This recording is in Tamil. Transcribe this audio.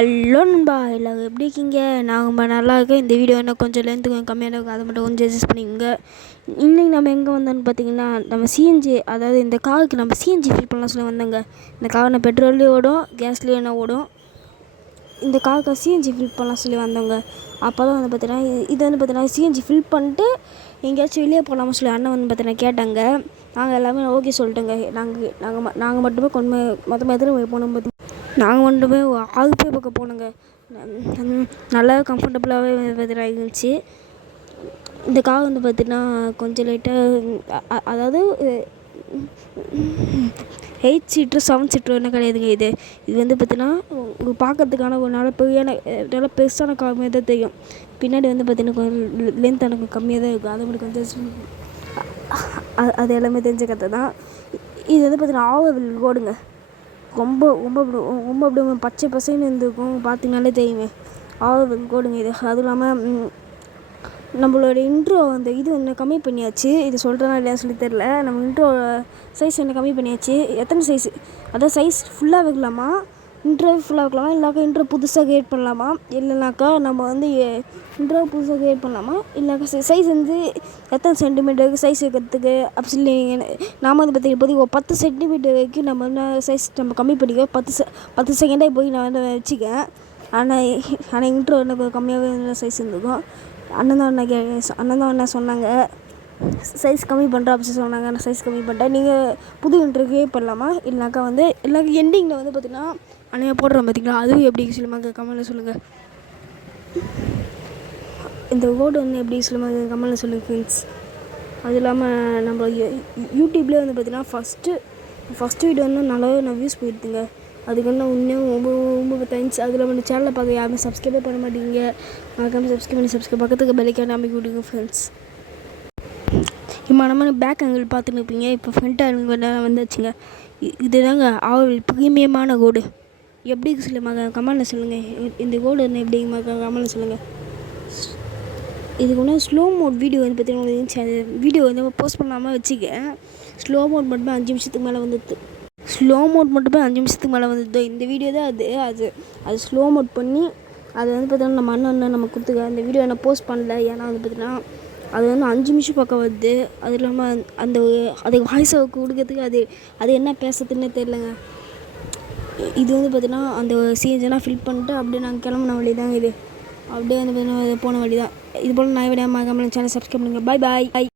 ஹலோ நண்பா, எல்லாரும் எப்படி இருக்கீங்க? நான் ரொம்ப நல்லா இருக்கேன். இந்த வீடியோ என்ன கொஞ்சம் லென்த்து கொஞ்சம் கம்மியாக இருக்கும், அதை மட்டும் கொஞ்சம் அட்ஜஸ்ட் பண்ணிக்கோங்க. இன்றைக்கி நம்ம எங்கே வந்தோன்னு பார்த்தீங்கன்னா, நம்ம சிஎன்ஜி, அதாவது இந்த காருக்கு நம்ம சிஎன்ஜி ஃபில் பண்ணலாம் சொல்லி வந்தோங்க. இந்த கார் நான் பெட்ரோல்லேயும் ஓடும், கேஸ்லேயும் என்ன ஓடும். இந்த காருக்கு சிஎன்ஜி ஃபில் பண்ணலாம் சொல்லி வந்தோங்க. அப்போ தான் வந்து பார்த்தீங்கன்னா, இது வந்து பார்த்தீங்கன்னா சிஎன்ஜி ஃபில் பண்ணிட்டு எங்கேயாச்சும் வெளியே போகலாமா சொல்லி அண்ணன் வந்து பார்த்தீங்கன்னா கேட்டாங்க. நாங்கள் எல்லாமே ஓகே சொல்லிட்டோங்க. நாங்கள் மட்டுமே மொத்தமாக எத்தனை போனோம் பார்த்து நாங்கள் மட்டுமே 6 பேர் பக்கம் போனோங்க. நல்லா கம்ஃபர்டபுளாகவே பார்த்தீங்கன்னா இருந்துச்சு. இந்த கார் வந்து பார்த்திங்கன்னா கொஞ்சம் லைட்டாக அதாவது 8 சீட்ரு 7 சீட்ரு என்ன கிடையாதுங்க. இது வந்து பார்த்திங்கன்னா பார்க்கறதுக்கான ஒரு நல்ல பெருசான கார் மாதிரி தான் தெரியும். பின்னாடி வந்து பார்த்திங்கன்னா கொஞ்சம் லென்த் எனக்கு கம்மியாக தான் இருக்கும். அதை மட்டும் கொஞ்சம் அது எல்லாமே தெரிஞ்ச கதை தான். இது வந்து பார்த்திங்கன்னா ஆவல் ரோடுங்க. ரொம்ப ரொம்ப ரொம்ப அப்படியே பச்சை பசைன்னு இருந்திருக்கும், பார்த்தீங்கனாலே தெரியுமே. ஆவல் ரோடுங்க இது. அதுவும் இல்லாமல் நம்மளோட இன்ட்ரோ அந்த இது ஒன்று கம்மி பண்ணியாச்சு. இது சொல்கிறேன்னா இல்லையா சொல்லி தெரில. நம்ம இன்ட்ரோ சைஸ் என்ன கம்மி பண்ணியாச்சு. எத்தனை சைஸு, அதாவது சைஸ் ஃபுல்லாக வைக்கலாமா, இன்ட்ரோ ஃபுல்லாக வைக்கலாமா, இல்லைனாக்கா இன்ட்ரோ புதுசாக கிரியேட் பண்ணலாமா, இல்லைனாக்கா நம்ம வந்து இன்ட்ரோ புதுசாக கிரியேட் பண்ணலாமா, இல்லைனாக்கா சைஸ் வந்து எத்தனை சென்டிமீட்டருக்கு சைஸ் வைக்கிறதுக்கு அப்படி சொல்லி நாம் வந்து பார்த்திங்கன்னா இப்போதைக்கு ஒரு 10 சென்டிமீட்டர் வரைக்கும் நம்ம என்ன சைஸ் நம்ம கம்மி பண்ணிக்க 10 செகண்டாக போய் நான் வந்து வச்சுக்கேன். ஆனால் இன்ட்ரோ எனக்கு கம்மியாகவே சைஸ் இருந்திருக்கும். அண்ணன் தான் என்ன சொன்னாங்க, சைஸ் கம்மி பண்ணுறோம் அப்படி சொன்னாங்க. நான் சைஸ் கம்மி பண்ணிட்டேன். நீங்கள் புது இன்ட்ரோ கிரியேட் பண்ணலாமா, இல்லைனாக்கா வந்து இல்லைனாக்கா எண்டிங்கில் வந்து பார்த்திங்கன்னா அன்னைய போடுறோம் பார்த்திங்களா, அதுவும் எப்படி சொல்லுவாங்க கமெண்ட்டில் சொல்லுங்கள். இந்த ரோடு வந்து எப்படி சொல்லுவாங்க கமெண்ட்டில் சொல்லுங்கள் ஃப்ரெண்ட்ஸ். அது இல்லாமல் நம்ம யூடியூப்லேயே வந்து பார்த்திங்கன்னா ஃபஸ்ட்டு வீடியோ வந்து நல்லாவே நான் வியூஸ் போயிடுதுங்க. அதுக்கு வந்து இன்னும் ரொம்ப தேங்க்ஸ். அதில் வந்து சேனலை பார்க்க யாருமே சப்ஸ்கிரைபே பண்ண மாட்டேங்க. மறக்காமல் சப்ஸ்கிரைப் பக்கத்துக்கு பெல்லைக்கான அமைக்க விடுங்க ஃப்ரெண்ட்ஸ். இப்போ நம்ம பேக் ஆங்கிள் பார்த்துன்னு இருப்பீங்க. இப்போ ஃப்ரண்ட் ஆங்கிள் வந்துச்சுங்க. இதுதாங்க ஆவல் ப்ரீமியமான ரோடு. எப்படி சொல்லுமாங்க கமெண்ட்டில் சொல்லுங்கள். இந்த ரோடு என்ன எப்படிங்க கமெண்ட்டில் சொல்லுங்கள். இதுக்கு ஒன்று ஸ்லோ மோட் வீடியோ வந்து பார்த்தீங்கன்னா இருந்துச்சு. அது வீடியோ வந்து போஸ்ட் பண்ணாமல் வச்சுக்கேன். ஸ்லோ மோட் மட்டுமே 5 நிமிஷத்துக்கு மேலே வந்துடுது. இந்த வீடியோ தான் அது ஸ்லோ மோட் பண்ணி அது வந்து பார்த்தீங்கன்னா நம்ம அண்ணன் நம்ம கொடுத்துக்க. அந்த வீடியோ நான் போஸ்ட் பண்ணல. ஏன்னா வந்து பார்த்தீங்கன்னா அது வந்து 5 நிமிஷம் பக்கம் வருது. அது இல்லாமல் அதுக்கு வாய்ஸ் கொடுக்கறதுக்கு அது என்ன பேசுறதுன்னே தெரியலங்க. இது வந்து பார்த்தீங்கன்னா அந்த சீன்ஸ்லாம் ஃபில் பண்ணிட்டு அப்படியே நாங்கள் கிளம்புன வழி தான் இது. அப்படியே வந்து பார்த்தீங்கன்னா போன வழி தான். இது போல் நான் விட மறக்காம சேனல் சப்ஸ்கிரைப் பண்ணுங்கள். பாய்.